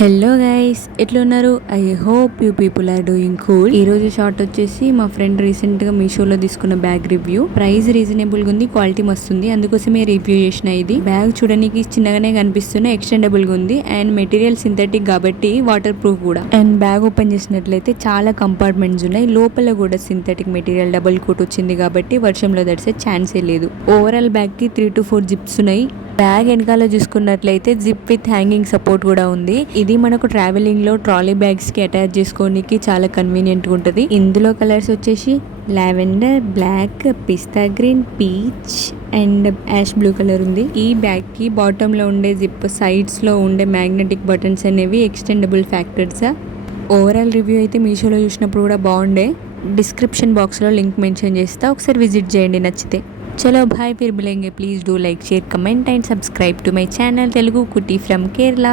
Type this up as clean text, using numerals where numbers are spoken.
Hello guys, ఎట్లా ఉన్నారు? I hope you people are doing cool. ఈ రోజు షార్ట్ వచ్చేసి మా ఫ్రెండ్ రీసెంట్ గా మీషోలో తీసుకున్న బ్యాగ్ రివ్యూ. ప్రైస్ రీజనబుల్ గా ఉంది, క్వాలిటీ మస్తుంది, అందుకోసమే రివ్యూ చేసిన. ఇది బ్యాగ్ చూడడానికి చిన్నగానే కనిపిస్తున్న, ఎక్స్టెండబుల్ గా ఉంది అండ్ మెటీరియల్ సింథటిక్ కాబట్టి వాటర్ ప్రూఫ్ కూడా. అండ్ బ్యాగ్ ఓపెన్ చేసినట్లయితే చాలా కంపార్ట్మెంట్స్ ఉన్నాయి, లోపల కూడా సింథటిక్ మెటీరియల్ డబుల్ కోట్ వచ్చింది కాబట్టి వర్షంలో తడిసే ఛాన్సే లేదు. ఓవరాల్ బ్యాగ్ కి 3 to 4 జిప్స్ ఉన్నాయి. బ్యాగ్ వెనకాల చూసుకున్నట్లయితే జిప్ విత్ హ్యాంగింగ్ సపోర్ట్ కూడా ఉంది. ఇది మనకు ట్రావెలింగ్ లో ట్రాలీ బ్యాగ్స్ కి అటాచ్ చేసుకోనికి చాలా కన్వీనియంట్ గా ఉంటది. ఇందులో కలర్స్ వచ్చేసి lavender, black, pista green, peach and ash blue colour ఉంది. ఈ బ్యాగ్ కి బాటమ్ లో ఉండే జిప్, సైడ్స్ లో ఉండే మ్యాగ్నెటిక్ బటన్స్ అనేవి ఎక్స్టెండబుల్ ఫ్యాక్టర్స్. ఓవరాల్ రివ్యూ అయితే మీషోలో చూసినప్పుడు కూడా బాగుండే. డిస్క్రిప్షన్ బాక్స్ లో లింక్ మెన్షన్ చేస్తా, ఒకసారి విజిట్ చేయండి నచ్చితే. चलो भाई फिर मिलेंगे. Please do like share comment and subscribe to my channel Telugu Kutty from Kerala.